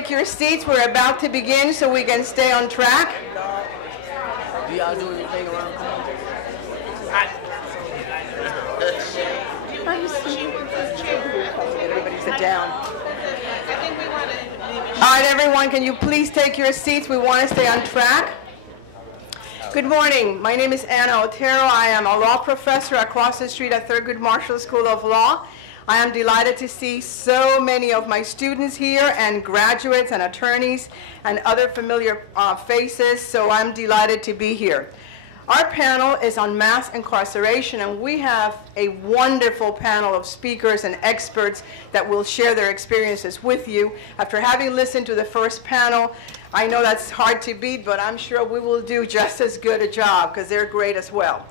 take your seats? We're about to begin so we can stay on track. Do y'all do anything around? Everybody sit down. All right, everyone, can you please take your seats? We want to stay on track. Good morning. My name is Anna Otero. I am a law professor across the street at Thurgood Marshall School of Law. I am delighted to see so many of my students here and graduates and attorneys and other familiar faces, so I'm delighted to be here. Our panel is on mass incarceration, and we have a wonderful panel of speakers and experts that will share their experiences with you. After having listened to the first panel, I know that's hard to beat, but I'm sure we will do just as good a job because they're great as well.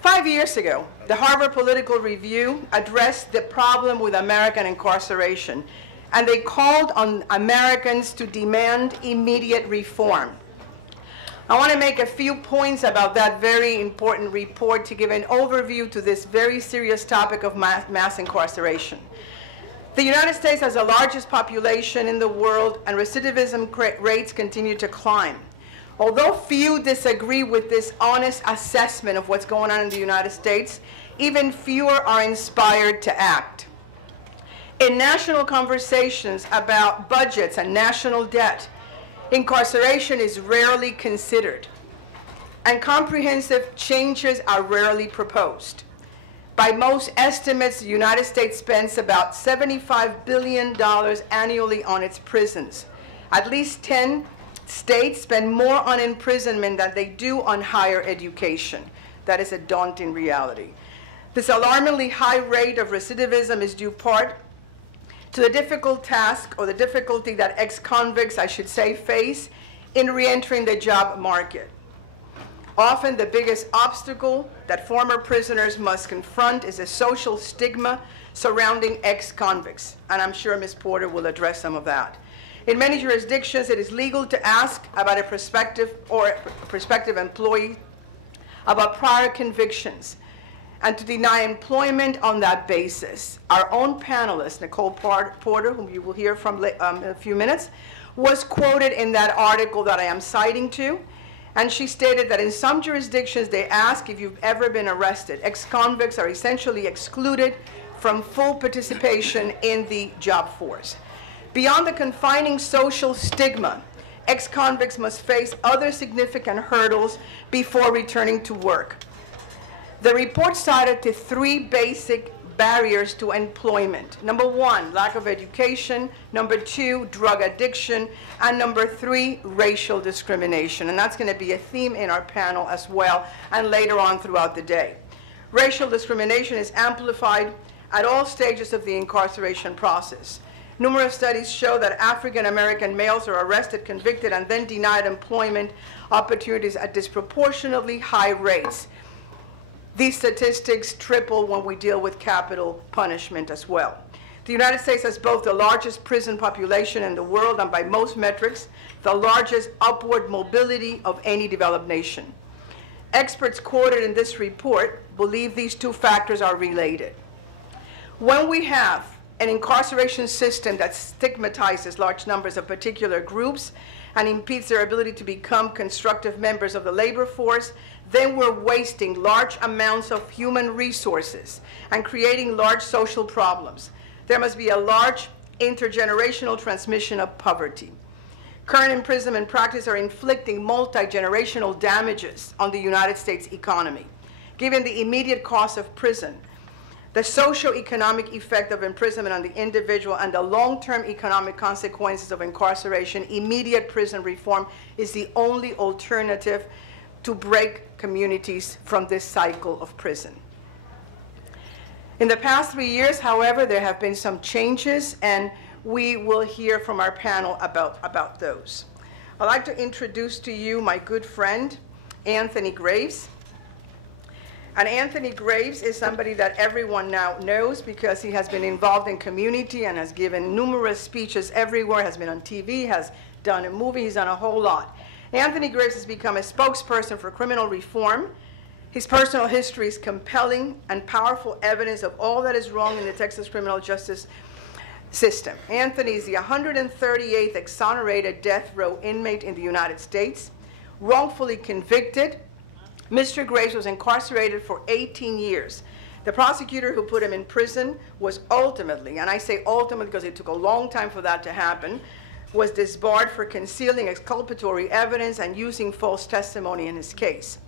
5 years ago, the Harvard Political Review addressed the problem with American incarceration, and they called on Americans to demand immediate reform. I want to make a few points about that very important report to give an overview to this very serious topic of mass incarceration. The United States has the largest population in the world, and recidivism rates continue to climb. Although few disagree with this honest assessment of what's going on in the United States, even fewer are inspired to act. In national conversations about budgets and national debt, incarceration is rarely considered, and comprehensive changes are rarely proposed. By most estimates, the United States spends about $75 billion annually on its prisons. At least 10 states spend more on imprisonment than they do on higher education. That is a daunting reality. This alarmingly high rate of recidivism is due part to the difficult task, or the difficulty that ex-convicts, I should say, face in re-entering the job market. Often the biggest obstacle that former prisoners must confront is a social stigma surrounding ex-convicts, and I'm sure Ms. Porter will address some of that. In many jurisdictions, it is legal to ask about a prospective employee about prior convictions and to deny employment on that basis. Our own panelist, Nicole Porter, whom you will hear from in a few minutes, was quoted in that article that I am citing to, and she stated that in some jurisdictions they ask if you've ever been arrested. Ex-convicts are essentially excluded from full participation in the job force. Beyond the confining social stigma, ex-convicts must face other significant hurdles before returning to work. The report cited to 3 basic barriers to employment. Number 1, lack of education. Number 2, drug addiction. And number 3, racial discrimination. And that's going to be a theme in our panel as well, and later on throughout the day. Racial discrimination is amplified at all stages of the incarceration process. Numerous studies show that African American males are arrested, convicted, and then denied employment opportunities at disproportionately high rates. These statistics triple when we deal with capital punishment as well. The United States has both the largest prison population in the world and by most metrics, the largest upward mobility of any developed nation. Experts quoted in this report believe these 2 factors are related. When we have an incarceration system that stigmatizes large numbers of particular groups and impedes their ability to become constructive members of the labor force, then we're wasting large amounts of human resources and creating large social problems. There must be a large intergenerational transmission of poverty. Current imprisonment practices are inflicting multi-generational damages on the United States economy. Given the immediate cost of prison, the socio-economic effect of imprisonment on the individual, and the long-term economic consequences of incarceration, immediate prison reform is the only alternative to break communities from this cycle of prison. In the past 3 years, however, there have been some changes, and we will hear from our panel about those. I'd like to introduce to you my good friend, Anthony Graves. And Anthony Graves is somebody that everyone now knows because he has been involved in community and has given numerous speeches everywhere, has been on TV, has done a movie, he's done a whole lot. Anthony Graves has become a spokesperson for criminal reform. His personal history is compelling and powerful evidence of all that is wrong in the Texas criminal justice system. Anthony is the 138th exonerated death row inmate in the United States, wrongfully convicted. Mr. Graves was incarcerated for 18 years. The prosecutor who put him in prison was ultimately, and I say ultimately because it took a long time for that to happen, was disbarred for concealing exculpatory evidence and using false testimony in his case.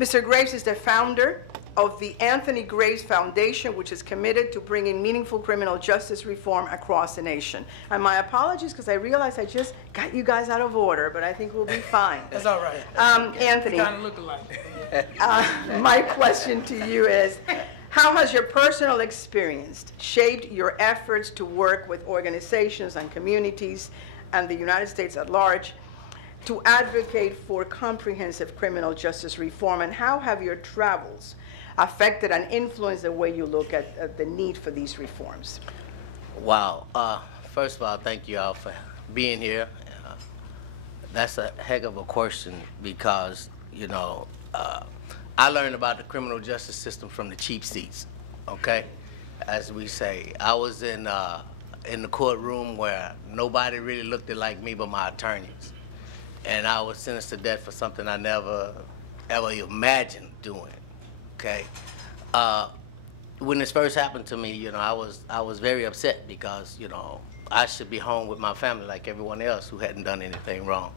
Mr. Graves is the founder of the Anthony Graves Foundation, which is committed to bringing meaningful criminal justice reform across the nation. And my apologies, because I realize I just got you guys out of order, but I think we'll be fine. That's all right. Anthony, Kind of look alike. my question to you is, how has your personal experience shaped your efforts to work with organizations and communities and the United States at large to advocate for comprehensive criminal justice reform? And how have your travels affected and influenced the way you look at the need for these reforms? Wow. First of all, thank you all for being here. That's a heck of a question because, you know, I learned about the criminal justice system from the cheap seats, okay? As we say, I was in the courtroom where nobody really looked like me but my attorneys. And I was sentenced to death for something I never, ever imagined doing, okay? When this first happened to me, you know, I was very upset because, you know, I should be home with my family like everyone else who hadn't done anything wrong.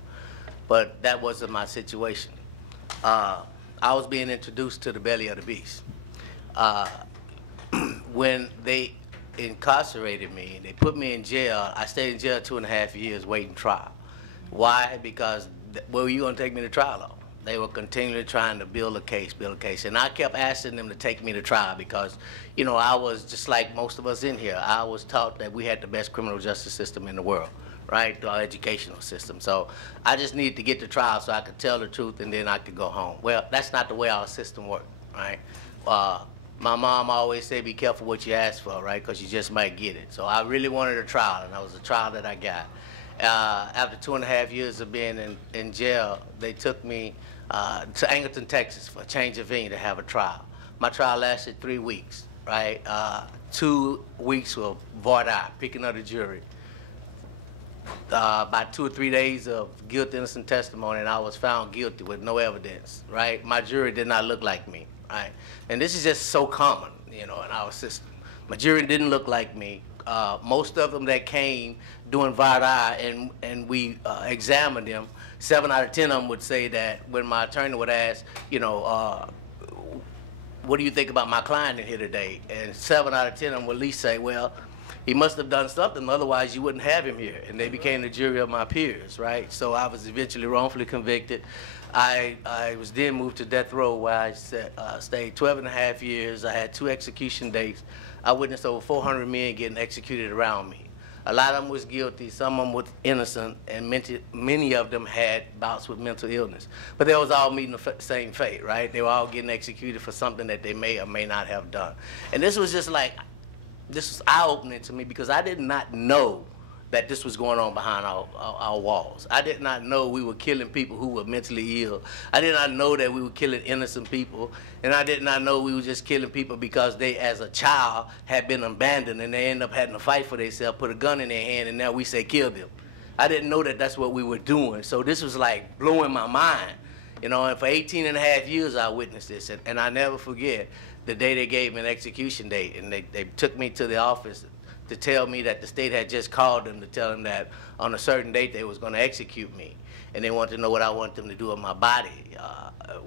But that wasn't my situation. I was being introduced to the belly of the beast. When they incarcerated me, they put me in jail, I stayed in jail 2.5 years waiting trial. Why? Because, what were you gonna take me to trial on? They were continually trying to build a case. And I kept asking them to take me to trial because, you know, I was just like most of us in here. I was taught that we had the best criminal justice system in the world, right? Our educational system. So I just needed to get to trial so I could tell the truth and then I could go home. Well, that's not the way our system worked, right? My mom always said, be careful what you ask for, right? Because you just might get it. So I really wanted a trial, and that was the trial that I got. After 2.5 years of being in jail, they took me to Angleton, Texas for a change of venue to have a trial. My trial lasted 3 weeks, right? 2 weeks of voir dire, picking of the jury. About 2 or 3 days of guilty, innocent testimony, and I was found guilty with no evidence, right? My jury did not look like me, right? And this is just so common, you know, in our system. My jury didn't look like me. Most of them that came doing voir dire and we examined them, 7 out of 10 of them would say that when my attorney would ask, you know, what do you think about my client in here today? And 7 out of 10 of them would at least say, well, he must have done something, otherwise you wouldn't have him here. And they became the jury of my peers, right? So I was eventually wrongfully convicted. I was then moved to death row where I stayed 12.5 years. I had 2 execution dates. I witnessed over 400 men getting executed around me. A lot of them was guilty, some of them was innocent, and many of them had bouts with mental illness. But they was all meeting the same fate, right? They were all getting executed for something that they may or may not have done. And this was just like, this was eye-opening to me because I did not know that this was going on behind our walls. I did not know we were killing people who were mentally ill. I did not know that we were killing innocent people. And I did not know we were just killing people because they, as a child, had been abandoned and they end up having to fight for themselves, put a gun in their hand, and now we say kill them. I didn't know that that's what we were doing. So this was like blowing my mind. You know, and for 18.5 years I witnessed this. And I never forget the day they gave me an execution date, and they took me to the office to tell me that the state had just called them to tell them that on a certain date they was going to execute me. And they wanted to know what I wanted them to do with my body,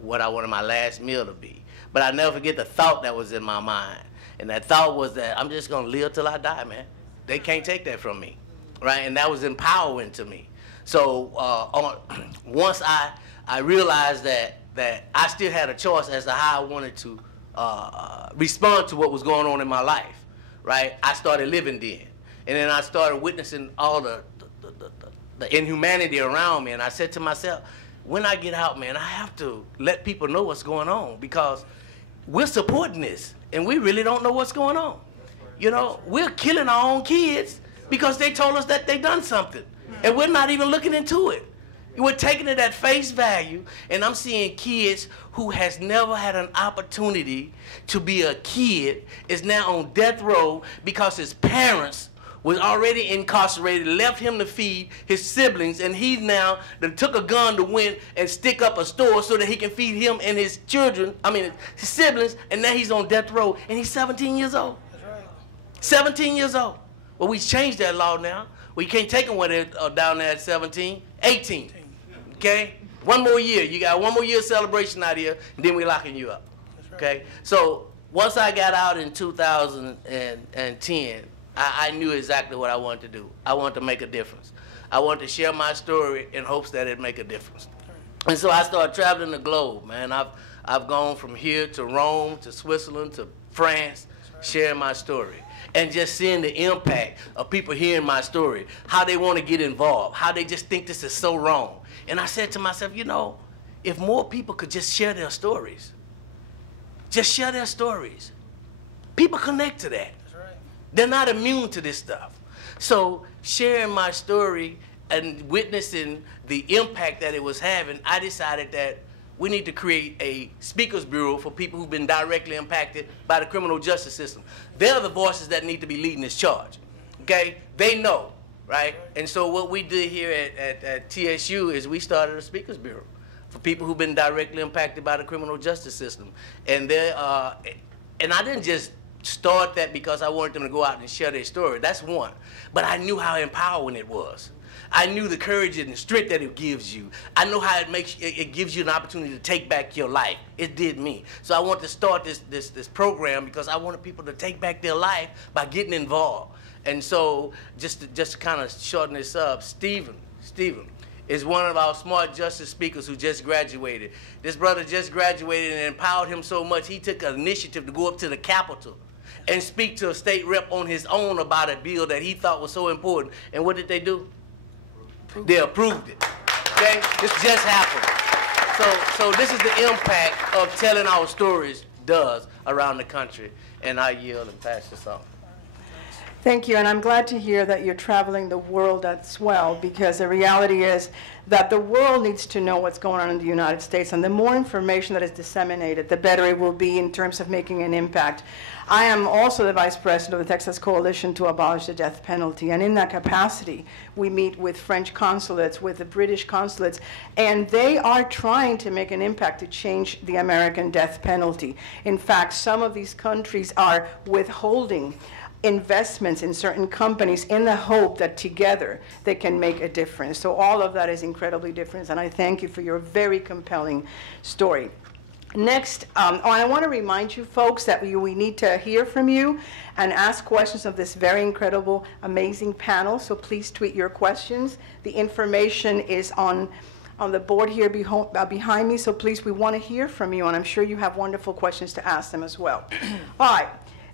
what I wanted my last meal to be. But I never forget the thought that was in my mind. And that thought was that I'm just going to live till I die, man. They can't take that from me, right? And that was empowering to me. So once I realized that I still had a choice as to how I wanted to respond to what was going on in my life, right? I started living then. And then I started witnessing all the inhumanity around me. And I said to myself, when I get out, man, I have to let people know what's going on because we're supporting this and we really don't know what's going on. You know, we're killing our own kids because they told us that they done something. And we're not even looking into it. We're taking it at face value, and I'm seeing kids who has never had an opportunity to be a kid is now on death row because his parents was already incarcerated, left him to feed his siblings, and he now took a gun to win and stick up a store so that he can feed him and his children, his siblings, and now he's on death row, and he's 17 years old. That's right. 17 years old. Well, we changed that law now. Well, you can't take them when they're down there at 17, 18. Okay? One more year. You got one more year of celebration out here, and then we're locking you up. That's right. Okay? So once I got out in 2010, I knew exactly what I wanted to do. I wanted to make a difference. I wanted to share my story in hopes that it'd make a difference. And so I started traveling the globe, man. I've gone from here to Rome, to Switzerland, to France, sharing my story. And just seeing the impact of people hearing my story, how they want to get involved, how they just think this is so wrong. And I said to myself, you know, if more people could just share their stories, just share their stories, people connect to that. That's right. They're not immune to this stuff. So sharing my story and witnessing the impact that it was having, I decided that we need to create a speakers bureau for people who've been directly impacted by the criminal justice system. They're the voices that need to be leading this charge, okay? They know, right? And so what we did here at TSU is we started a speakers bureau for people who've been directly impacted by the criminal justice system. And I didn't just start that because I wanted them to go out and share their story. That's one. But I knew how empowering it was. I knew the courage and the strength that it gives you. I know how it gives you an opportunity to take back your life. It did me. So I wanted to start this program because I wanted people to take back their life by getting involved. And so just to kind of shorten this up, Stephen is one of our smart justice speakers who just graduated. This brother just graduated and empowered him so much, he took an initiative to go up to the Capitol and speak to a state rep on his own about a bill that he thought was so important. And what did they do? They approved it. Okay? This just happened. So this is the impact of telling our stories does around the country. And I yield and pass this on. Thank you, and I'm glad to hear that you're traveling the world as well, because the reality is that the world needs to know what's going on in the United States, and the more information that is disseminated, the better it will be in terms of making an impact. I am also the Vice President of the Texas Coalition to Abolish the Death Penalty, and in that capacity, we meet with French consulates, with the British consulates, and they are trying to make an impact to change the American death penalty. In fact, some of these countries are withholding investments in certain companies in the hope that together they can make a difference. So all of that is incredibly different, and I thank you for your very compelling story. Next, I want to remind you folks that we need to hear from you and ask questions of this very incredible, amazing panel, so please tweet your questions. The information is on the board here behind me, so please, we want to hear from you, and I'm sure you have wonderful questions to ask them as well. All right.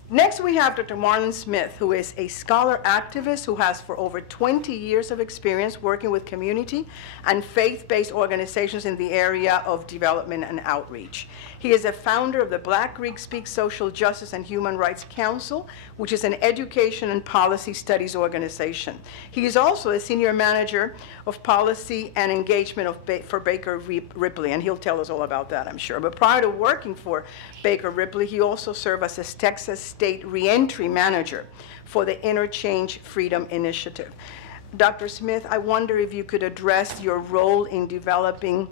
Next, we have Dr. Marlon Smith, who is a scholar activist who has for over 20 years of experience working with community and faith-based organizations in the area of development and outreach. He is a founder of the Black Greek Speak Social Justice and Human Rights Council, which is an education and policy studies organization. He is also a senior manager of policy and engagement for Baker Ripley, and he'll tell us all about that, I'm sure. But prior to working for Baker Ripley, he also served as a Texas State Reentry Manager for the Interchange Freedom Initiative. Dr. Smith, I wonder if you could address your role in developing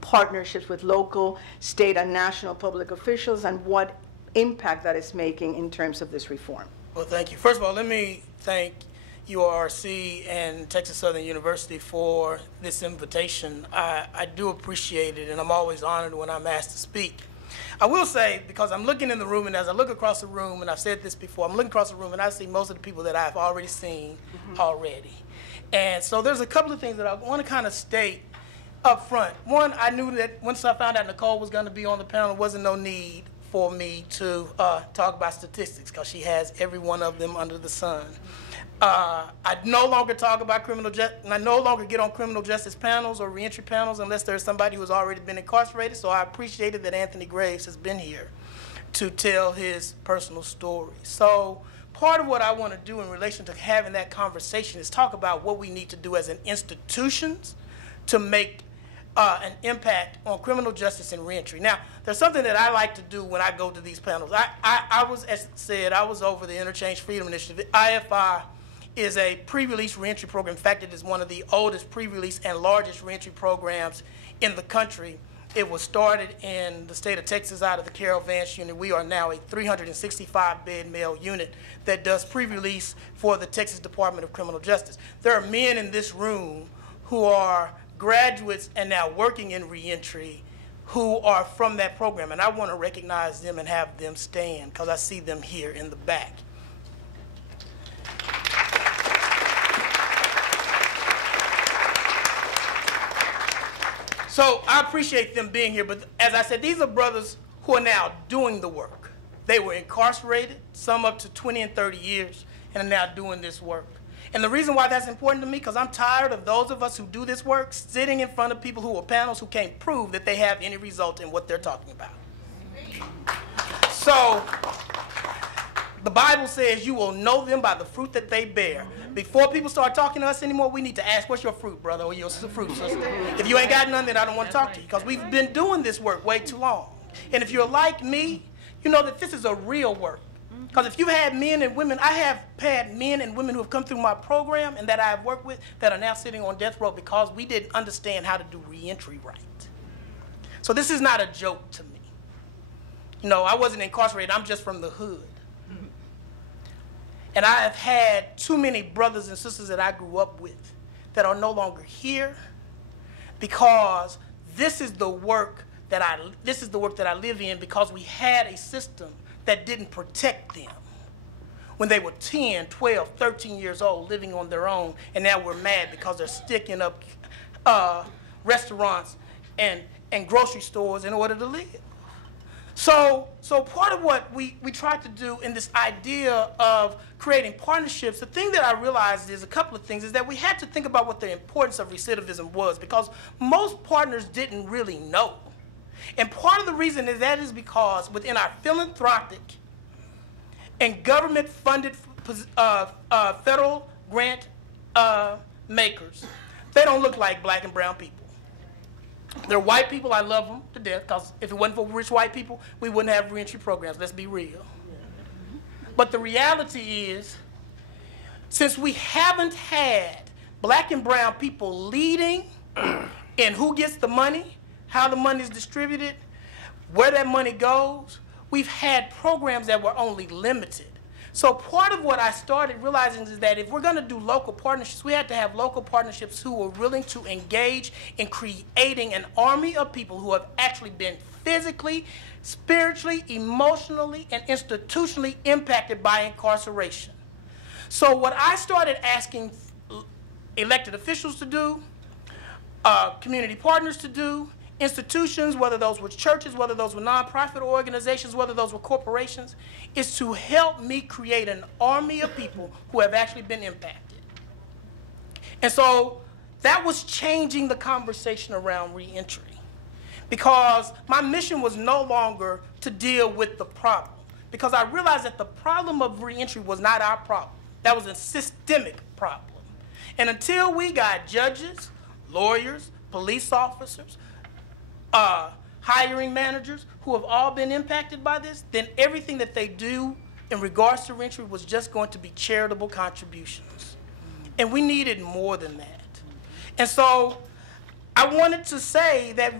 partnerships with local, state, and national public officials and what impact that is making in terms of this reform. Well, thank you. First of all, let me thank URC and Texas Southern University for this invitation. I do appreciate it, and I'm always honored when I'm asked to speak. I will say, because I'm looking in the room, and as I look across the room, and I've said this before, I'm looking across the room and I see most of the people that I've already seen already. And so there's a couple of things that I want to kind of state up front. One, I knew that once I found out Nicole was going to be on the panel, there wasn't no need for me to talk about statistics, because she has every one of them under the sun. I no longer talk about criminal justice, and I no longer get on criminal justice panels or reentry panels unless there's somebody who's already been incarcerated. So I appreciated that Anthony Graves has been here to tell his personal story. So part of what I want to do in relation to having that conversation is talk about what we need to do as an institutions to make an impact on criminal justice and reentry. Now, there's something that I like to do when I go to these panels. I was, as said, I was over the Interchange Freedom Initiative. The IFI is a pre-release reentry program. In fact, it is one of the oldest pre-release and largest reentry programs in the country. It was started in the state of Texas out of the Carol Vance unit. We are now a 365-bed male unit that does pre-release for the Texas Department of Criminal Justice. There are men in this room who are graduates and now working in reentry who are from that program, and I want to recognize them and have them stand because I see them here in the back. So I appreciate them being here, but as I said, these are brothers who are now doing the work. They were incarcerated, some up to 20 and 30 years, and are now doing this work. And the reason why that's important to me, because I'm tired of those of us who do this work sitting in front of people who are panels who can't prove that they have any result in what they're talking about. So the Bible says you will know them by the fruit that they bear. Before people start talking to us anymore, we need to ask, what's your fruit, brother, or your fruit, sister? If you ain't got none, then I don't want to talk to you, because we've been doing this work way too long. And if you're like me, you know that this is a real work. Because if you've had men and women, I have had men and women who have come through my program and that I have worked with that are now sitting on death row because we didn't understand how to do reentry right. So this is not a joke to me. You know, I wasn't incarcerated, I'm just from the hood. And I have had too many brothers and sisters that I grew up with that are no longer here because this is the work that I live in, because we had a system that didn't protect them when they were 10, 12, 13 years old living on their own, and now we're mad because they're sticking up restaurants and grocery stores in order to live. So part of what we tried to do in this idea of creating partnerships, the thing that I realized is a couple of things, is that we had to think about what the importance of recidivism was, because most partners didn't really know. And part of the reason is that is because within our philanthropic and government-funded federal grant makers, they don't look like black and brown people. They're white people. I love them to death, because if it wasn't for rich white people, we wouldn't have reentry programs. Let's be real. But the reality is, since we haven't had black and brown people leading in who gets the money, how the money is distributed, where that money goes, we've had programs that were only limited. So part of what I started realizing is that if we're going to do local partnerships, we had to have local partnerships who were willing to engage in creating an army of people who have actually been physically, spiritually, emotionally, and institutionally impacted by incarceration. So what I started asking elected officials to do, community partners to do, institutions, whether those were churches, whether those were nonprofit organizations, whether those were corporations, is to help me create an army of people who have actually been impacted. And so that was changing the conversation around reentry, because my mission was no longer to deal with the problem, because I realized that the problem of reentry was not our problem. That was a systemic problem. And until we got judges, lawyers, police officers, hiring managers who have all been impacted by this, then everything that they do in regards to reentry was just going to be charitable contributions. And we needed more than that. And so I wanted to say that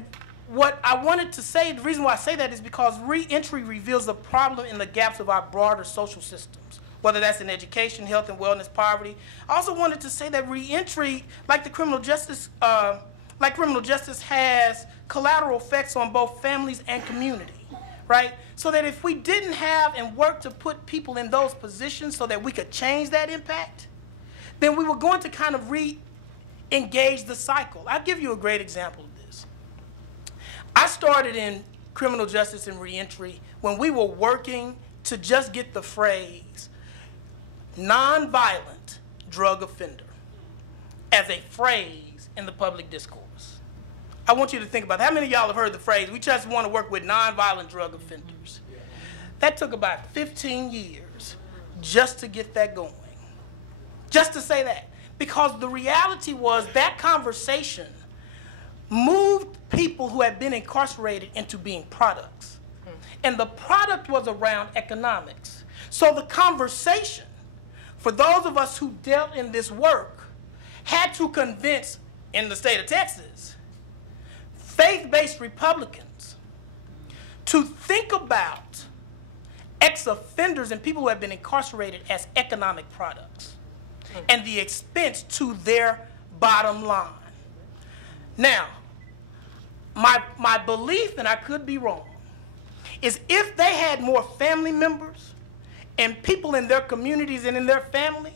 the reason why I say that is because reentry reveals the problem in the gaps of our broader social systems, whether that's in education, health and wellness, poverty. I also wanted to say that reentry, like criminal justice has collateral effects on both families and community, right? So that if we didn't have and work to put people in those positions so that we could change that impact, then we were going to kind of re-engage the cycle. I'll give you a great example of this. I started in criminal justice and reentry when we were working to just get the phrase nonviolent drug offender as a phrase in the public discourse. I want you to think about it. How many of y'all have heard the phrase, we just want to work with nonviolent drug offenders? That took about 15 years just to get that going. Just to say that. Because the reality was that conversation moved people who had been incarcerated into being products. And the product was around economics. So the conversation for those of us who dealt in this work, had to convince, in the state of Texas, faith-based Republicans to think about ex-offenders and people who have been incarcerated as economic products and the expense to their bottom line. Now, my belief, and I could be wrong, is if they had more family members and people in their communities and in their family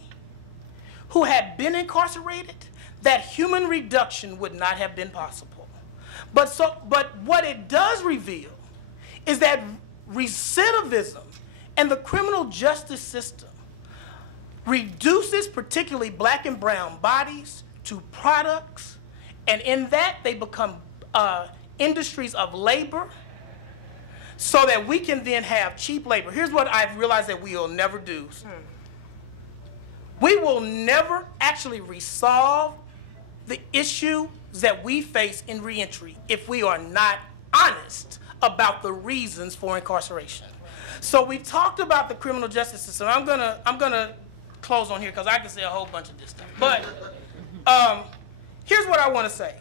who had been incarcerated, that human reduction would not have been possible. But what it does reveal is that recidivism and the criminal justice system reduces particularly black and brown bodies to products, and in that they become industries of labor, so that we can then have cheap labor. Here's what I've realized that we will never do. We will never actually resolve the issue that we face in reentry if we are not honest about the reasons for incarceration. So we talked about the criminal justice system. I'm gonna close on here because I can say a whole bunch of this stuff. But here's what I want to say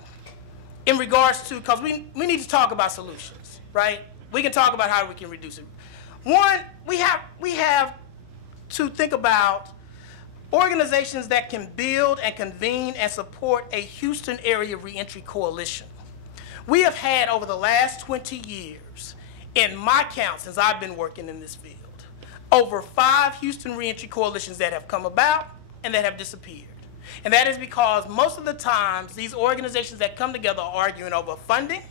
in regards to, because we need to talk about solutions, right? We can talk about how we can reduce it. One, we have to think about organizations that can build and convene and support a Houston area reentry coalition. We have had over the last 20 years, in my count since I've been working in this field, over 5 Houston reentry coalitions that have come about and that have disappeared. And that is because most of the times these organizations that come together are arguing over funding,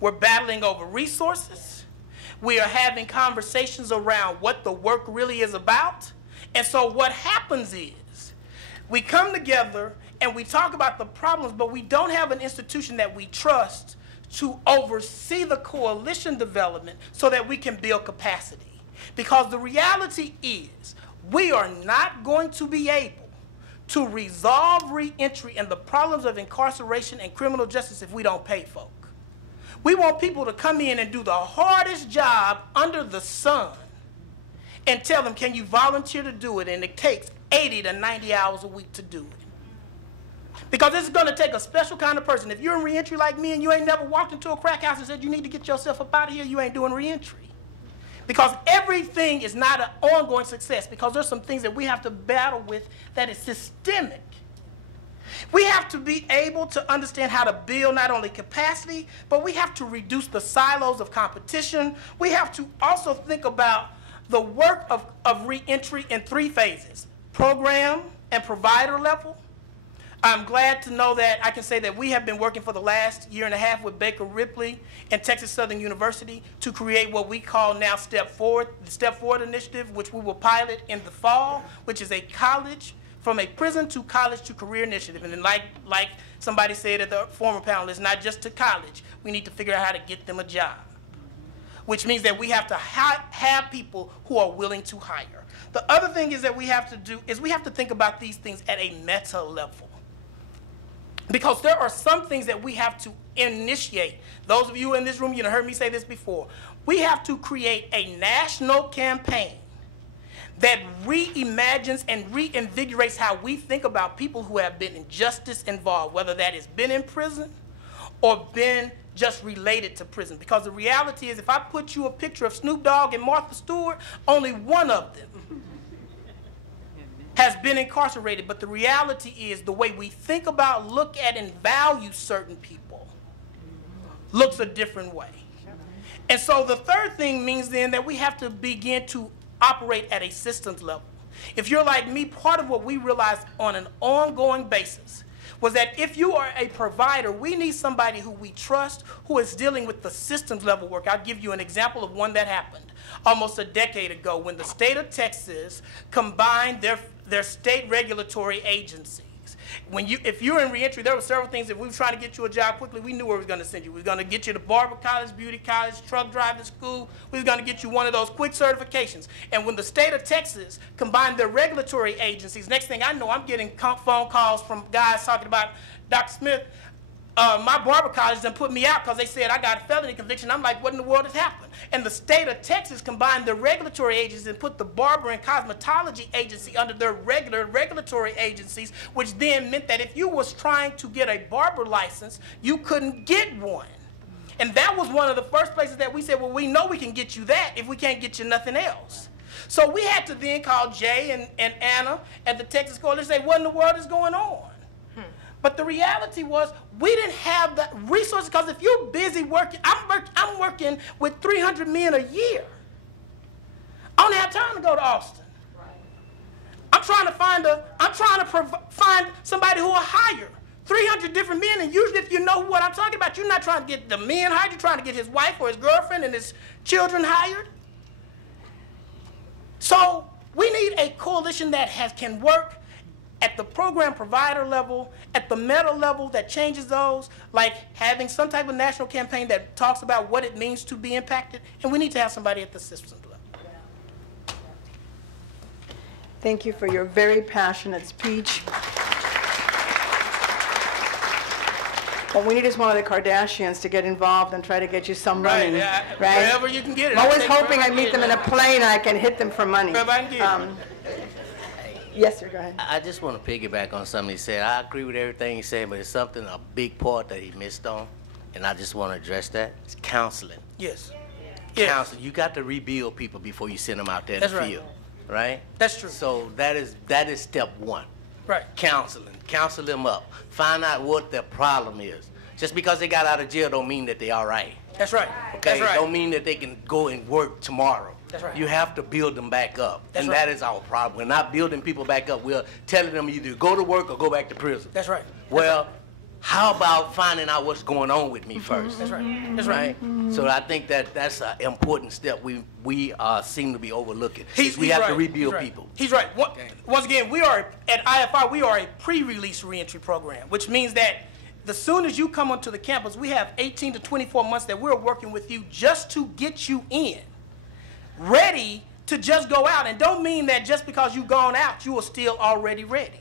we're battling over resources, we are having conversations around what the work really is about. And so what happens is we come together and we talk about the problems, but we don't have an institution that we trust to oversee the coalition development so that we can build capacity. Because the reality is we are not going to be able to resolve reentry and the problems of incarceration and criminal justice if we don't pay folk. We want people to come in and do the hardest job under the sun and tell them, can you volunteer to do it? And it takes 80 to 90 hours a week to do it. Because it's going to take a special kind of person. If you're in reentry like me and you ain't never walked into a crack house and said you need to get yourself up out of here, you ain't doing reentry. Because everything is not an ongoing success, because there's some things that we have to battle with that is systemic. We have to be able to understand how to build not only capacity, but we have to reduce the silos of competition. We have to also think about the work of reentry in 3 phases: program and provider level. I'm glad to know that I can say that we have been working for the last 1.5 years with Baker Ripley and Texas Southern University to create what we call now Step Forward, the Step Forward initiative, which we will pilot in the fall, which is a college, from a prison to college to career initiative. And then like somebody said at the former panel, it's not just to college. We need to figure out how to get them a job, which means that we have to have people who are willing to hire. The other thing is that we have to do is we have to think about these things at a meta level. Because there are some things that we have to initiate. Those of you in this room, you have heard me say this before. We have to create a national campaign that reimagines and reinvigorates how we think about people who have been in justice involved, whether that has been in prison or been just related to prison. Because the reality is, if I put you a picture of Snoop Dogg and Martha Stewart, only one of them has been incarcerated. But the reality is the way we think about, look at, and value certain people looks a different way. And so the third thing means then that we have to begin to operate at a systems level. If you're like me, part of what we realized on an ongoing basis was that if you are a provider, we need somebody who we trust, who is dealing with the systems level work. I'll give you an example of one that happened almost a decade ago when the state of Texas combined their state regulatory agencies. If you're in reentry, there were several things. If we were trying to get you a job quickly, we knew where we were going to send you. We were going to get you to barber college, beauty college, truck driving school. We were going to get you one of those quick certifications. And when the state of Texas combined their regulatory agencies, next thing I know, I'm getting phone calls from guys talking about, Dr. Smith, my barber college done put me out because they said I got a felony conviction. I'm like, what in the world has happened? And the state of Texas combined the regulatory agencies and put the barber and cosmetology agency under their regular regulatory agencies, which then meant that if you was trying to get a barber license, you couldn't get one. And that was one of the first places that we said, well, we know we can get you that if we can't get you nothing else. So we had to then call Jay and Anna at the Texas Coalition and say, what in the world is going on? But the reality was we didn't have the resources, because if you're busy working, I'm working with $300 million a year. I don't have time to go to Austin. I'm trying to find somebody who will hire 300 different men, and usually if you know what I'm talking about, you're not trying to get the men hired, you're trying to get his wife or his girlfriend and his children hired. So we need a coalition that can work at the program provider level, at the meta level that changes those, like having some type of national campaign that talks about what it means to be impacted, and we need to have somebody at the systems level. Thank you for your very passionate speech. What we need is one of the Kardashians to get involved and try to get you some money. Right? Wherever you can get it. I'm always hoping I meet them in a plane and I can hit them for money. Wherever I can get it. Yes, sir, go ahead. I just want to piggyback on something he said. I agree with everything he said, but it's something, a big part that he missed on, and I just want to address that. It's counseling. Yes. Counseling. You got to rebuild people before you send them out there in the field, right? That's true. So that is step one. Right. Counseling. Counsel them up. Find out what their problem is. Just because they got out of jail don't mean that they all right. That's right. Okay? That's right. Don't mean that they can go and work tomorrow. That's right. You have to build them back up. That's and right. that is our problem. We're not building people back up. We're telling them either go to work or go back to prison. That's right. Well, how about finding out what's going on with me first? That's right. That's right. So I think that's an important step we seem to be overlooking. We He's have to right. rebuild He's right. people. He's right. Once again, we are at IFI. We are a pre-release reentry program, which means that the soon as you come onto the campus, we have 18 to 24 months that we're working with you just to get you in, ready to just go out. And don't mean that just because you've gone out, you are still already ready.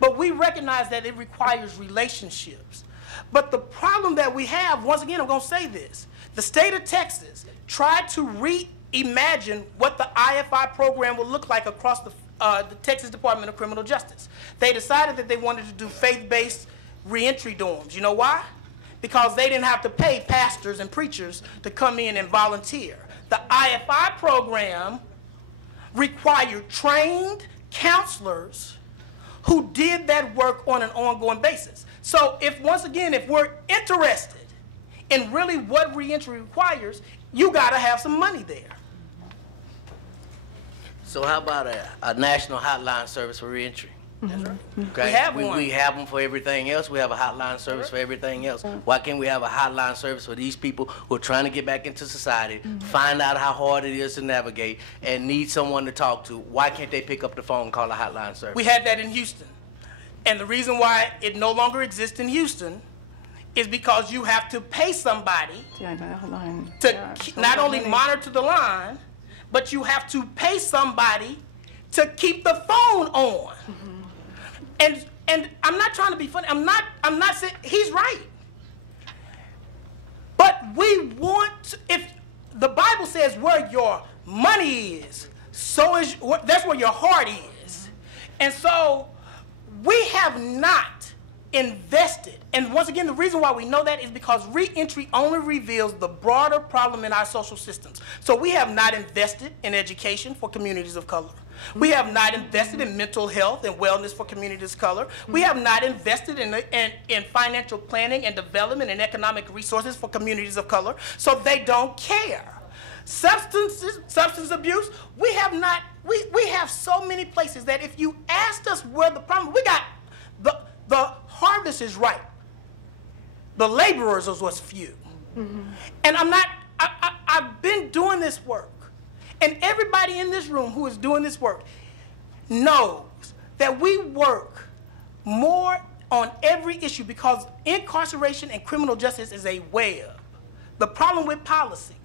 But we recognize that it requires relationships. But the problem that we have, once again, I'm going to say this. The state of Texas tried to reimagine what the IFI program would look like across the Texas Department of Criminal Justice. They decided that they wanted to do faith-based reentry dorms. You know why? Because they didn't have to pay pastors and preachers to come in and volunteer. The IFI program required trained counselors who did that work on an ongoing basis. So once again, if we're interested in really what reentry requires, you got to have some money there. So how about a national hotline service for reentry? That's right. Okay. We have one. We have them for everything else. We have a hotline service for everything else. Why can't we have a hotline service for these people who are trying to get back into society, find out how hard it is to navigate, and need someone to talk to? Why can't they pick up the phone and call a hotline service? We had that in Houston. And the reason why it no longer exists in Houston is because you have to pay somebody to not only monitor the line, but you have to pay somebody to keep the phone on. And I'm not trying to be funny. I'm not saying he's right. But we want, if the Bible says where your money is, that's where your heart is. And so we have not invested. And once again, the reason why we know that is because reentry only reveals the broader problem in our social systems. So we have not invested in education for communities of color. We have not invested in mental health and wellness for communities of color. We have not invested in financial planning and development and economic resources for communities of color, so they don't care. Substance abuse, we have so many places that if you asked us where the problem, we got the harvest is ripe. The laborers is what's few. And I've been doing this work. And everybody in this room who is doing this work knows that we work more on every issue because incarceration and criminal justice is a web. The problem with policies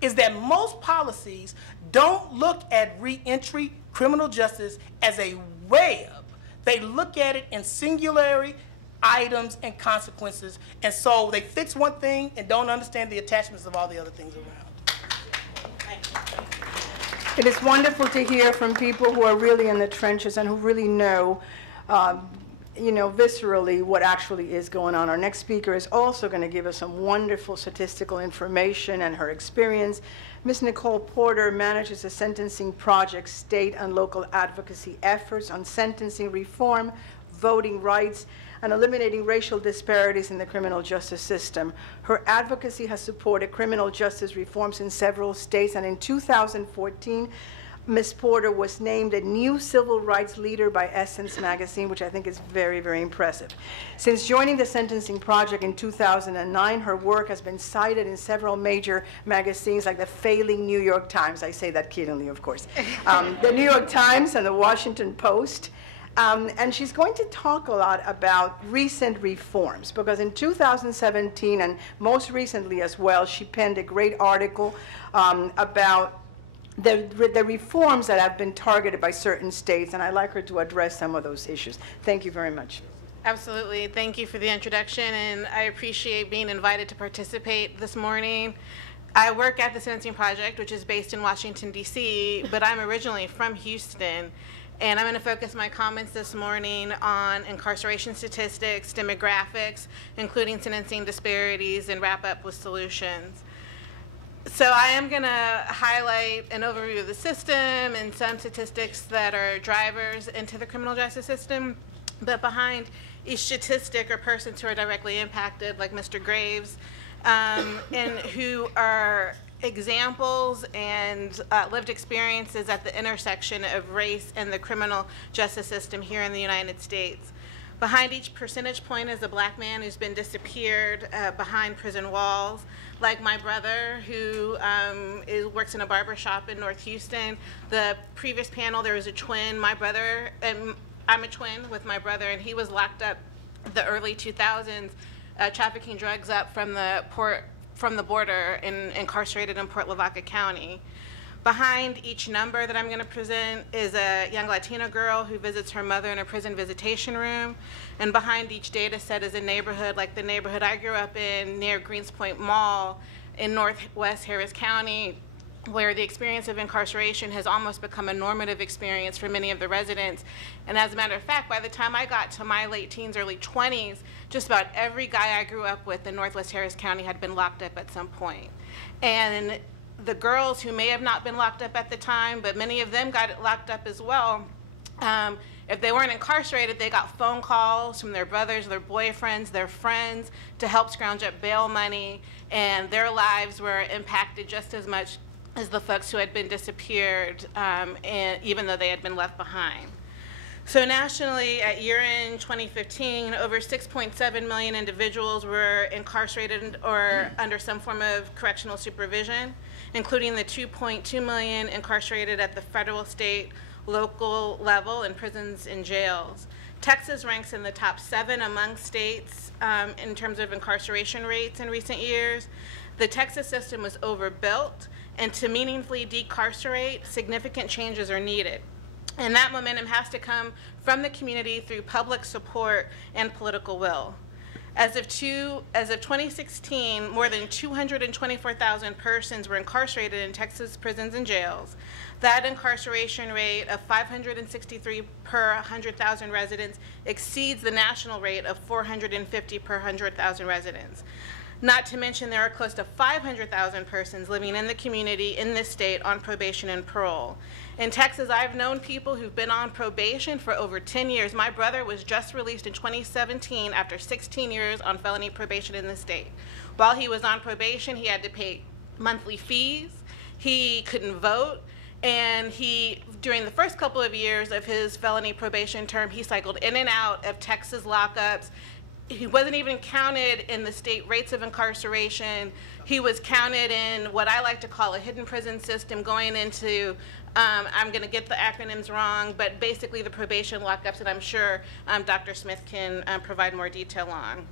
is that most policies don't look at reentry, criminal justice as a web. They look at it in singularity items and consequences. And so they fix one thing and don't understand the attachments of all the other things around. Thank you. It is wonderful to hear from people who are really in the trenches and who really know, viscerally what actually is going on. Our next speaker is also going to give us some wonderful statistical information and her experience. Ms. Nicole Porter manages the Sentencing Project state and local advocacy efforts on sentencing reform, voting rights, and eliminating racial disparities in the criminal justice system. Her advocacy has supported criminal justice reforms in several states, and in 2014, Ms. Porter was named a new civil rights leader by Essence magazine, which I think is very, very impressive. Since joining the Sentencing Project in 2009, her work has been cited in several major magazines like the failing New York Times. I say that kiddingly, of course. The New York Times and the Washington Post. And she's going to talk a lot about recent reforms, because in 2017, and most recently as well, she penned a great article about the reforms that have been targeted by certain states, and I'd like her to address some of those issues. Thank you very much. Absolutely. Thank you for the introduction, and I appreciate being invited to participate this morning. I work at the Sentencing Project, which is based in Washington, D.C., but I'm originally from Houston. And I'm going to focus my comments this morning on incarceration statistics, demographics, including sentencing disparities, and wrap up with solutions. So I am going to highlight an overview of the system and some statistics that are drivers into the criminal justice system. But behind each statistic are persons who are directly impacted, like Mr. Graves, and who are examples and lived experiences at the intersection of race and the criminal justice system here in the United States. Behind each percentage point is a black man who's been disappeared behind prison walls, like my brother, who works in a barber shop in North Houston. The previous panel, there was a twin, my brother, and I'm a twin with my brother, and he was locked up the early 2000s, trafficking drugs up from the border and incarcerated in Port Lavaca County. Behind each number that I'm going to present is a young Latina girl who visits her mother in a prison visitation room. And behind each data set is a neighborhood like the neighborhood I grew up in near Greenspoint Mall in Northwest Harris County, where the experience of incarceration has almost become a normative experience for many of the residents. And as a matter of fact, by the time I got to my late teens, early 20s, just about every guy I grew up with in Northwest Harris County had been locked up at some point. And the girls who may have not been locked up at the time, but many of them got locked up as well, if they weren't incarcerated, they got phone calls from their brothers, their boyfriends, their friends to help scrounge up bail money, and their lives were impacted just as much as the folks who had been disappeared, and even though they had been left behind. So nationally, at year-end 2015, over 6.7 million individuals were incarcerated or under some form of correctional supervision, including the 2.2 million incarcerated at the federal, state, local level in prisons and jails. Texas ranks in the top 7 among states in terms of incarceration rates in recent years. The Texas system was overbuilt, and to meaningfully decarcerate, significant changes are needed. And that momentum has to come from the community through public support and political will. As of 2016, more than 224,000 persons were incarcerated in Texas prisons and jails. That incarceration rate of 563 per 100,000 residents exceeds the national rate of 450 per 100,000 residents. Not to mention there are close to 500,000 persons living in the community in this state on probation and parole. In Texas, I've known people who've been on probation for over 10 years. My brother was just released in 2017 after 16 years on felony probation in the state. While he was on probation, he had to pay monthly fees, he couldn't vote, and during the first couple of years of his felony probation term, he cycled in and out of Texas lockups. He wasn't even counted in the state rates of incarceration. He was counted in what I like to call a hidden prison system, going into, I'm going to get the acronyms wrong, but basically the probation lockups that I'm sure Dr. Smith can provide more detail on.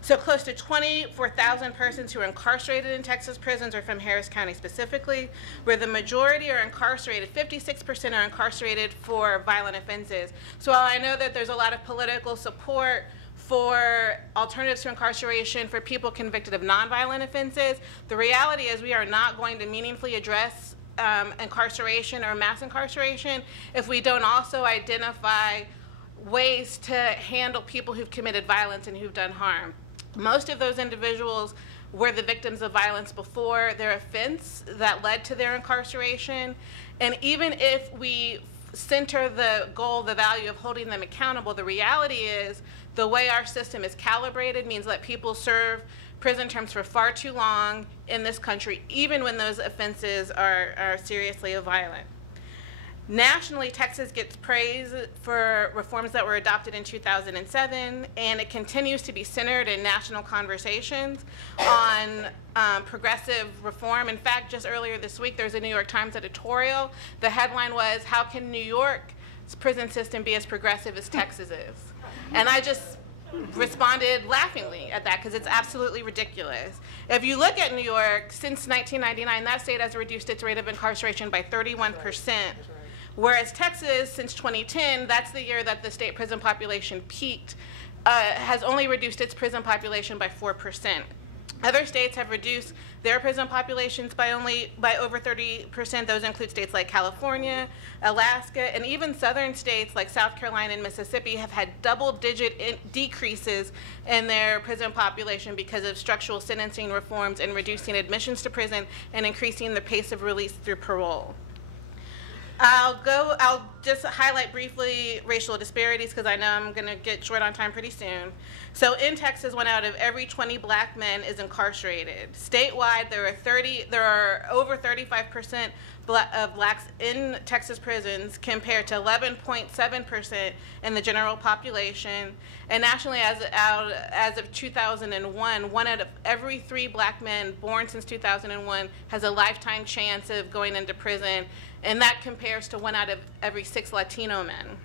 So close to 24,000 persons who are incarcerated in Texas prisons are from Harris County specifically, where the majority are incarcerated, 56% are incarcerated for violent offenses. So while I know that there's a lot of political support for alternatives to incarceration for people convicted of nonviolent offenses. The reality is we are not going to meaningfully address incarceration or mass incarceration if we don't also identify ways to handle people who've committed violence and who've done harm. Most of those individuals were the victims of violence before their offense that led to their incarceration. And even if we center the goal, the value of holding them accountable, the reality is the way our system is calibrated means that people serve prison terms for far too long in this country, even when those offenses are seriously violent. Nationally, Texas gets praise for reforms that were adopted in 2007, and it continues to be centered in national conversations on progressive reform. In fact, just earlier this week, there's a New York Times editorial. The headline was, "How can New York's prison system be as progressive as Texas is?" And I just responded laughingly at that because it's absolutely ridiculous. If you look at New York, since 1999, that state has reduced its rate of incarceration by 31%. Whereas Texas, since 2010, that's the year that the state prison population peaked, has only reduced its prison population by 4%. Other states have reduced their prison populations by over 30%. Those include states like California, Alaska, and even southern states like South Carolina and Mississippi have had double-digit decreases in their prison population because of structural sentencing reforms and reducing admissions to prison and increasing the pace of release through parole. I'll just highlight briefly racial disparities because I know I'm going to get short on time pretty soon. So in Texas, 1 out of every 20 black men is incarcerated. Statewide, there are over 35% of blacks in Texas prisons compared to 11.7% in the general population. And nationally, as of 2001, 1 out of every 3 black men born since 2001 has a lifetime chance of going into prison, and that compares to 1 out of every 6 Latino men.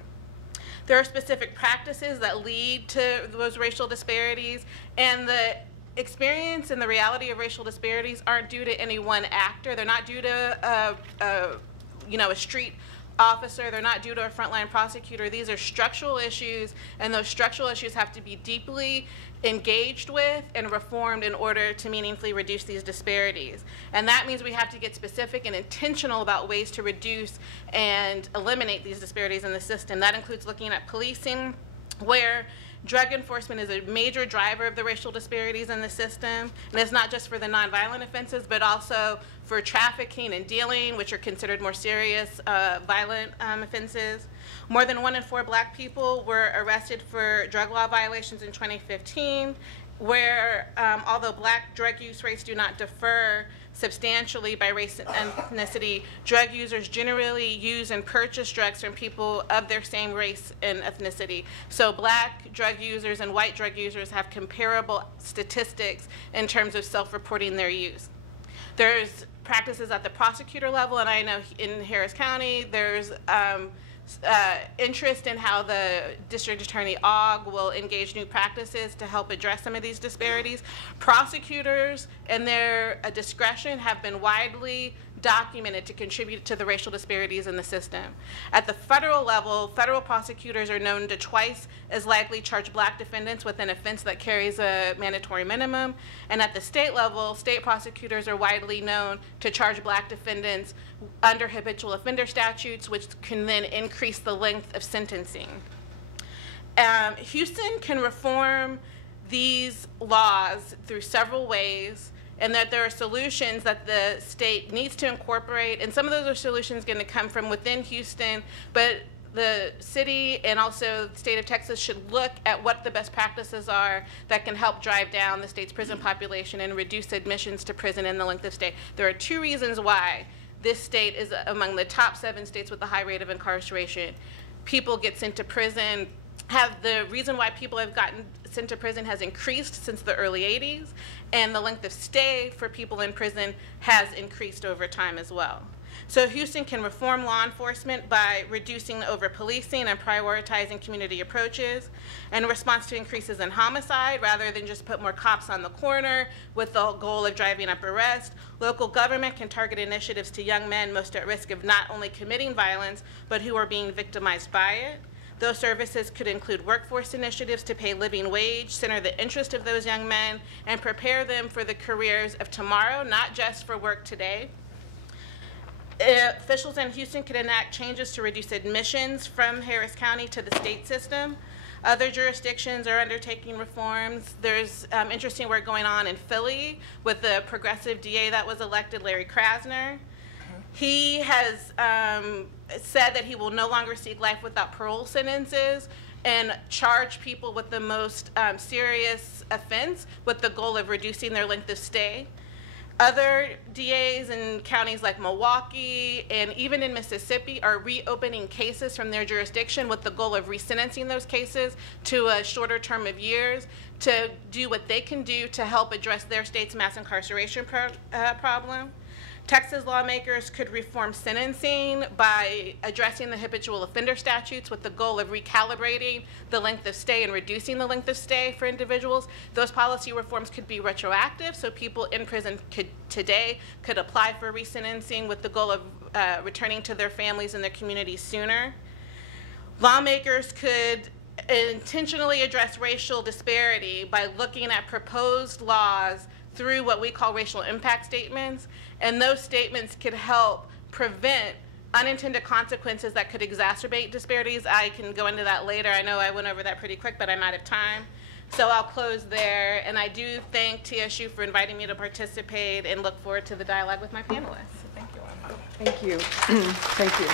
There are specific practices that lead to those racial disparities, and the experience and the reality of racial disparities aren't due to any one actor. They're not due to a street officer. They're not due to a frontline prosecutor. These are structural issues, and those structural issues have to be deeply engaged with and reformed in order to meaningfully reduce these disparities. And that means we have to get specific and intentional about ways to reduce and eliminate these disparities in the system. That includes looking at policing, where drug enforcement is a major driver of the racial disparities in the system. And it's not just for the nonviolent offenses, but also for trafficking and dealing, which are considered more serious violent offenses. More than 1 in 4 black people were arrested for drug law violations in 2015, where although black drug use rates do not differ substantially by race and ethnicity, drug users generally use and purchase drugs from people of their same race and ethnicity. So black drug users and white drug users have comparable statistics in terms of self-reporting their use. There's practices at the prosecutor level, and I know in Harris County there's interest in how the District Attorney Ogg will engage new practices to help address some of these disparities. Prosecutors and their discretion have been widely documented to contribute to the racial disparities in the system. At the federal level, federal prosecutors are known to twice as likely charge black defendants with an offense that carries a mandatory minimum. And at the state level, state prosecutors are widely known to charge black defendants under habitual offender statutes, which can then increase the length of sentencing. Houston can reform these laws through several ways, and that there are solutions that the state needs to incorporate, and some of those are solutions going to come from within Houston, but the city and also the state of Texas should look at what the best practices are that can help drive down the state's prison population and reduce admissions to prison and the length of stay. There are 2 reasons why this state is among the top 7 states with a high rate of incarceration. People get sent to prison. The reason why people have gotten sent to prison has increased since the early 80s, and the length of stay for people in prison has increased over time as well. So Houston can reform law enforcement by reducing over-policing and prioritizing community approaches. In response to increases in homicide, rather than just put more cops on the corner with the goal of driving up arrest, local government can target initiatives to young men most at risk of not only committing violence, but who are being victimized by it. Those services could include workforce initiatives to pay living wage, center the interest of those young men, and prepare them for the careers of tomorrow, not just for work today. Officials in Houston could enact changes to reduce admissions from Harris County to the state system. Other jurisdictions are undertaking reforms. There's interesting work going on in Philly with the progressive DA that was elected, Larry Krasner. He has said that he will no longer seek life without parole sentences and charge people with the most serious offense with the goal of reducing their length of stay. Other DAs in counties like Milwaukee and even in Mississippi are reopening cases from their jurisdiction with the goal of resentencing those cases to a shorter term of years to do what they can do to help address their state's mass incarceration problem. Texas lawmakers could reform sentencing by addressing the habitual offender statutes with the goal of recalibrating the length of stay and reducing the length of stay for individuals. Those policy reforms could be retroactive, so people in prison today could apply for resentencing with the goal of returning to their families and their communities sooner. Lawmakers could intentionally address racial disparity by looking at proposed laws through what we call racial impact statements, and those statements could help prevent unintended consequences that could exacerbate disparities. I can go into that later. I know I went over that pretty quick, but I'm out of time. So I'll close there, and I do thank TSU for inviting me to participate and look forward to the dialogue with my panelists. So thank you. Thank you. Thank you.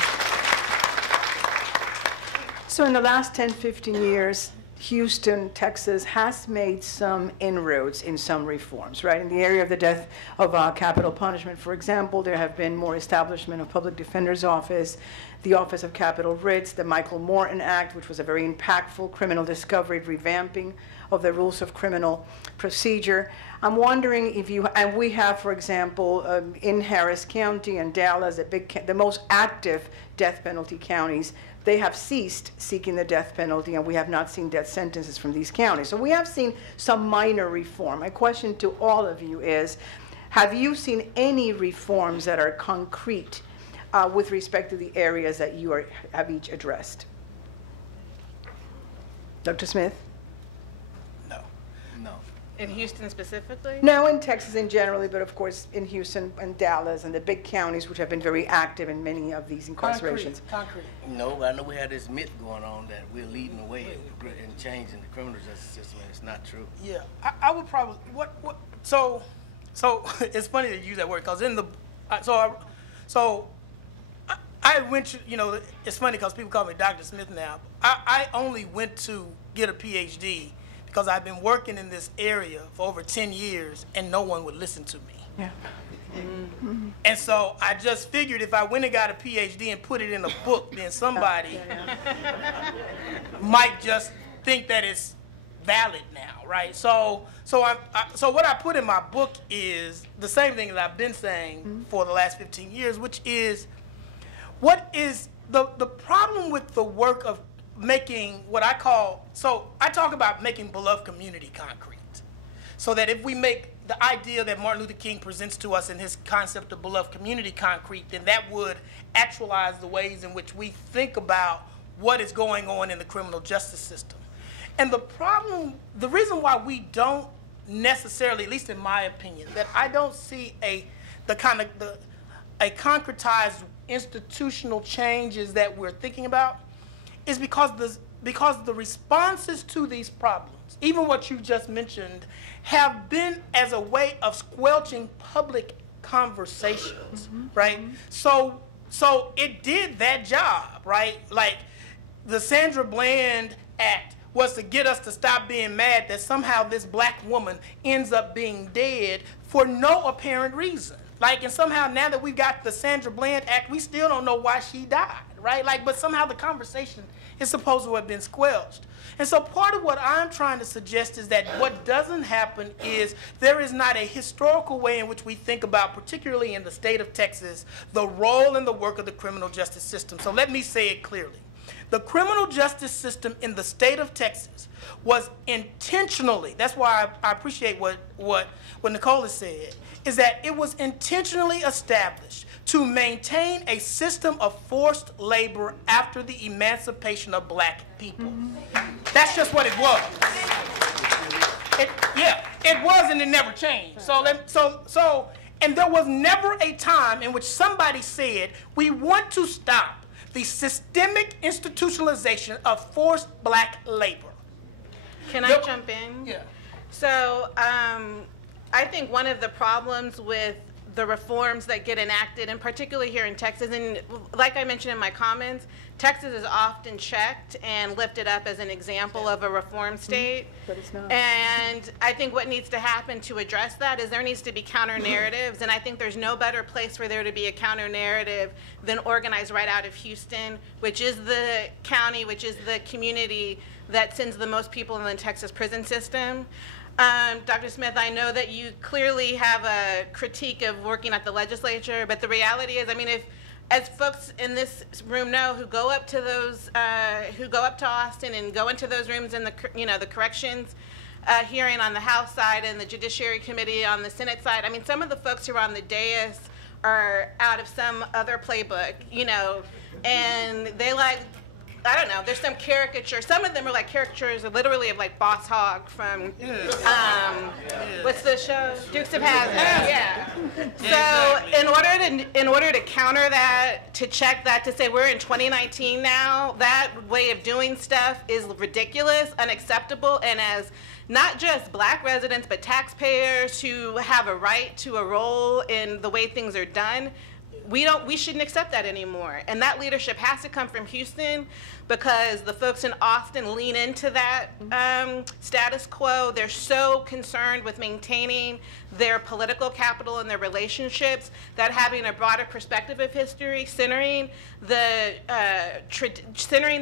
So in the last 10, 15 years, Houston, Texas has made some inroads in some reforms, right? In the area of the death of capital punishment, for example, there have been more establishment of public defender's office, the Office of Capital Writs, the Michael Morton Act, which was a very impactful criminal discovery revamping of the rules of criminal procedure. I'm wondering if you, and we have, for example, in Harris County and Dallas, the most active death penalty counties, they have ceased seeking the death penalty, and we have not seen death sentences from these counties. So we have seen some minor reform. My question to all of you is, have you seen any reforms that are concrete with respect to the areas that you have each addressed? Dr. Smith? No. In Houston specifically? No, in Texas in generally, but of course in Houston and Dallas and the big counties which have been very active in many of these incarcerations. Concrete. No, but I know we had this myth going on that we're leading the way in changing the criminal justice system, and it's not true. Yeah, I would probably, so it's funny to use that word, because in the, I went to, you know, it's funny because people call me Dr. Smith now. I only went to get a PhD because I've been working in this area for over 10 years and no one would listen to me. Yeah. Mm-hmm. And so I just figured if I went and got a PhD and put it in a book, then somebody might just think that it's valid now, right? So what I put in my book is the same thing that I've been saying for the last 15 years, which is, what is the problem with the work of making what I call, so I talk about making beloved community concrete. So that if we make the idea that Martin Luther King presents to us in his concept of beloved community concrete, then that would actualize the ways in which we think about what is going on in the criminal justice system. And the problem, the reason why we don't necessarily, at least in my opinion, that I don't see a concretized institutional changes that we're thinking about is because the responses to these problems, even what you just mentioned, have been as a way of squelching public conversations, right? So it did that job, right? Like the Sandra Bland Act was to get us to stop being mad that somehow this black woman ends up being dead for no apparent reason. Like, and somehow now that we've got the Sandra Bland Act, we still don't know why she died, right? Like, but somehow the conversation is supposed to have been squelched. And so part of what I'm trying to suggest is that what doesn't happen is there is not a historical way in which we think about, particularly in the state of Texas, the role and the work of the criminal justice system. So let me say it clearly. The criminal justice system in the state of Texas was intentionally, that's why I appreciate what Nicole has said, is that it was intentionally established to maintain a system of forced labor after the emancipation of black people. That's just what it was. It was, and it never changed. And there was never a time in which somebody said, we want to stop the systemic institutionalization of forced black labor. Can I jump in? Yeah. So I think one of the problems with the reforms that get enacted, and particularly here in Texas, and like I mentioned in my comments, Texas is often checked and lifted up as an example of a reform state. But it's not. And I think what needs to happen to address that is there needs to be counter narratives, and I think there's no better place for there to be a counter narrative than organized right out of Houston, which is the county, which is the community that sends the most people in the Texas prison system. Dr. Smith, I know that you clearly have a critique of working at the legislature, but the reality is, I mean, if, as folks in this room know, who go up to those, who go up to Austin and go into those rooms in the, the corrections hearing on the House side and the Judiciary Committee on the Senate side, I mean, some of the folks who are on the dais are out of some other playbook, and they I don't know, there's some caricature. Some of them are like caricatures literally of like Boss Hogg from, what's the show? Dukes of Hazzard. Yeah. So in order to counter that, to check that, to say we're in 2019 now, that way of doing stuff is ridiculous, unacceptable, and as not just black residents, but taxpayers who have a right to a role in the way things are done, we shouldn't accept that anymore. And that leadership has to come from Houston, because the folks in Austin lean into that status quo. They're so concerned with maintaining their political capital and their relationships that having a broader perspective of history, centering the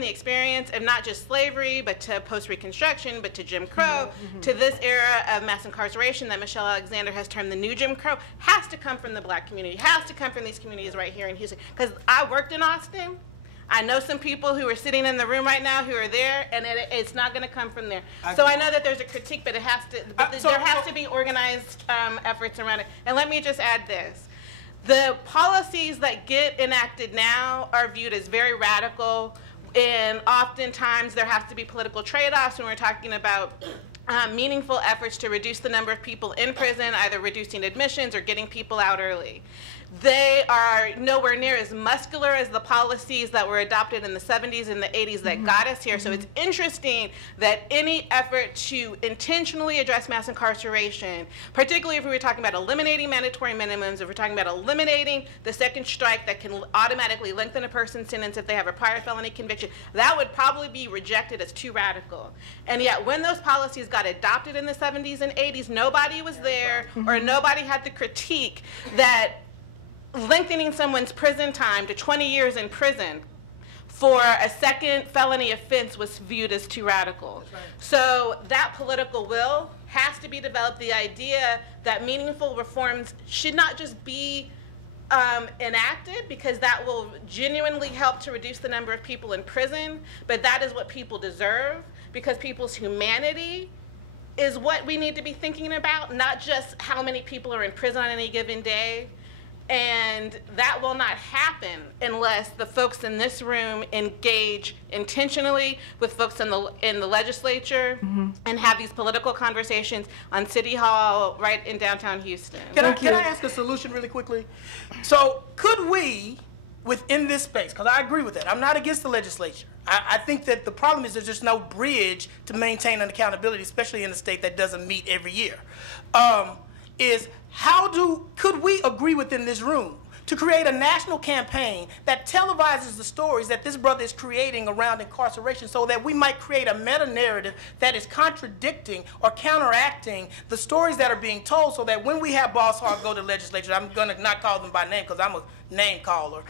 experience of not just slavery, but to post-Reconstruction, but to Jim Crow, to this era of mass incarceration that Michelle Alexander has termed the new Jim Crow, has to come from the black community, has to come from these communities right here in Houston. Because I worked in Austin. I know some people who are sitting in the room right now who are there, and it's not going to come from there. So I know that there's a critique, but it has to. There has to be organized efforts around it. And let me just add this: the policies that get enacted now are viewed as very radical, and oftentimes there has to be political trade-offs when we're talking about meaningful efforts to reduce the number of people in prison, either reducing admissions or getting people out early. They are nowhere near as muscular as the policies that were adopted in the 70s and the 80s that got us here. So it's interesting that any effort to intentionally address mass incarceration, particularly if we were talking about eliminating mandatory minimums, if we're talking about eliminating the second strike that can automatically lengthen a person's sentence if they have a prior felony conviction, that would probably be rejected as too radical. And yet when those policies got adopted in the 70s and 80s, nobody was there, or nobody had the critique that lengthening someone's prison time to 20 years in prison for a second felony offense was viewed as too radical. Right. So that political will has to be developed. The idea that meaningful reforms should not just be enacted, because that will genuinely help to reduce the number of people in prison, but that is what people deserve, because people's humanity is what we need to be thinking about, not just how many people are in prison on any given day. And that will not happen unless the folks in this room engage intentionally with folks in the legislature and have these political conversations on City Hall right in downtown Houston. Can I ask a solution really quickly? So could we, within this space, because I agree with that, I'm not against the legislature. I think that the problem is there's just no bridge to maintain an accountability, especially in a state that doesn't meet every year. Could we agree within this room to create a national campaign that televises the stories that this brother is creating around incarceration, so that we might create a meta-narrative that is contradicting or counteracting the stories that are being told, so that when we have Boss Hogg go to the legislature, I'm going to not call them by name because I'm a name caller.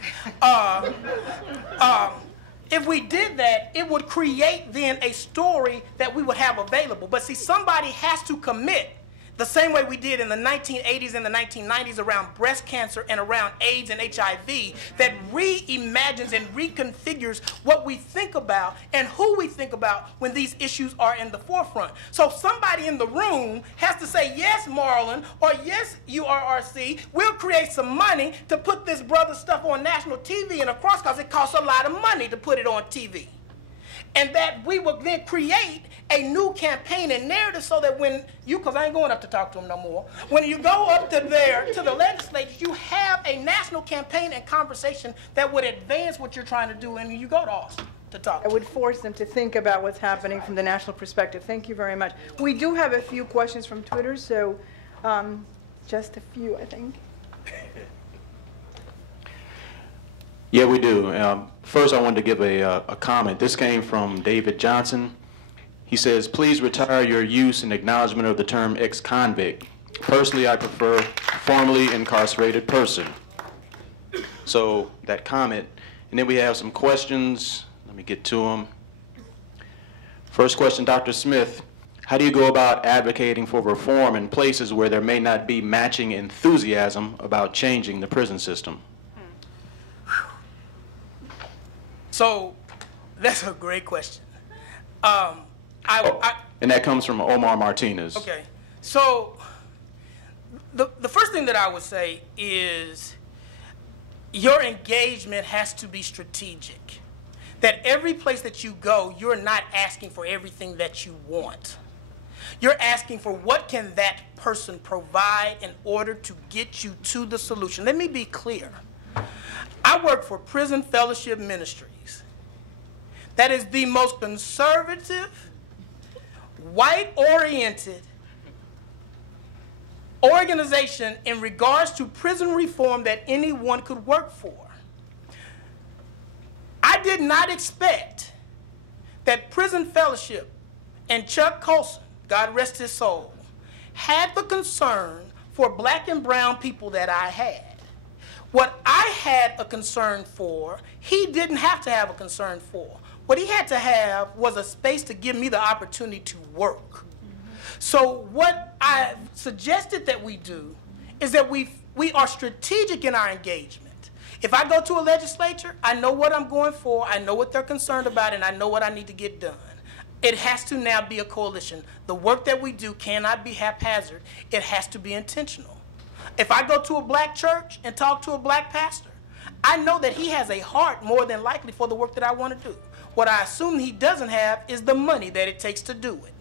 If we did that, it would create then a story that we would have available. But see, somebody has to commit the same way we did in the 1980s and the 1990s around breast cancer and around AIDS and HIV, that reimagines and reconfigures what we think about and who we think about when these issues are in the forefront. So somebody in the room has to say, yes, Marlon, or yes, URRC, we'll create some money to put this brother stuff on national TV and across, because it costs a lot of money to put it on TV. And that we will then create a new campaign and narrative so that when you, because I ain't going up to talk to them no more, when you go up to there, to the legislature, you have a national campaign and conversation that would advance what you're trying to do, and you go to Austin to talk. I would force them to think about what's happening from the national perspective. Thank you very much. We do have a few questions from Twitter, so just a few, I think. Yeah, we do. First, I wanted to give a comment. This came from David Johnson. He says, please retire your use and acknowledgement of the term ex-convict. Personally, I prefer formerly incarcerated person. So that comment. And then we have some questions. Let me get to them. First question, Dr. Smith. How do you go about advocating for reform in places where there may not be matching enthusiasm about changing the prison system? So that's a great question. And that comes from Omar Martinez. Okay. So the first thing that I would say is your engagement has to be strategic. That every place that you go, you're not asking for everything that you want. You're asking for what can that person provide in order to get you to the solution. Let me be clear. I work for Prison Fellowship Ministries. That is the most conservative, white-oriented organization in regards to prison reform that anyone could work for. I did not expect that Prison Fellowship and Chuck Colson, God rest his soul, had the concern for black and brown people that I had. What I had a concern for, he didn't have to have a concern for. What he had to have was a space to give me the opportunity to work. So what I suggested that we do is that we are strategic in our engagement. If I go to a legislature, I know what I'm going for, I know what they're concerned about, and I know what I need to get done. It has to now be a coalition. The work that we do cannot be haphazard. It has to be intentional. If I go to a black church and talk to a black pastor, I know that he has a heart more than likely for the work that I want to do. What I assume he doesn't have is the money that it takes to do it.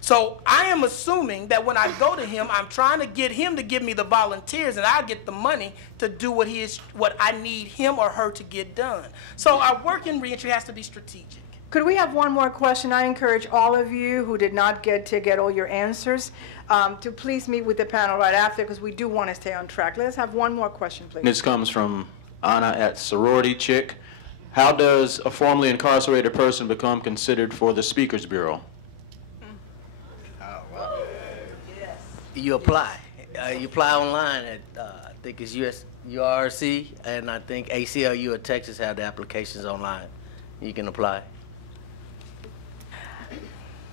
So I am assuming that when I go to him, I'm trying to get him to give me the volunteers, and I'll get the money to do what I need him or her to get done. So our work in reentry has to be strategic. Could we have one more question? I encourage all of you who did not get to get all your answers to please meet with the panel right after, because we do want to stay on track. Let's have one more question, please. This comes from Anna at Sorority Chick. How does a formerly incarcerated person become considered for the Speakers Bureau? You apply. You apply online at, I think it's URC, and I think ACLU of Texas have the applications online. You can apply.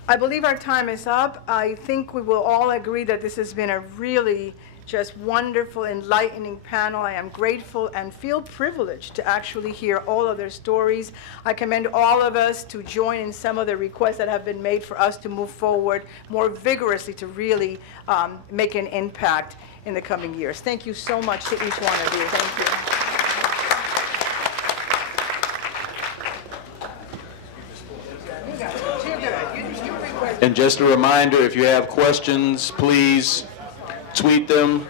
I believe our time is up. I think we will all agree that this has been a really just wonderful, enlightening panel. I am grateful and feel privileged to actually hear all of their stories. I commend all of us to join in some of the requests that have been made for us to move forward more vigorously to really make an impact in the coming years. Thank you so much to each one of you. Thank you. And just a reminder, if you have questions, please tweet them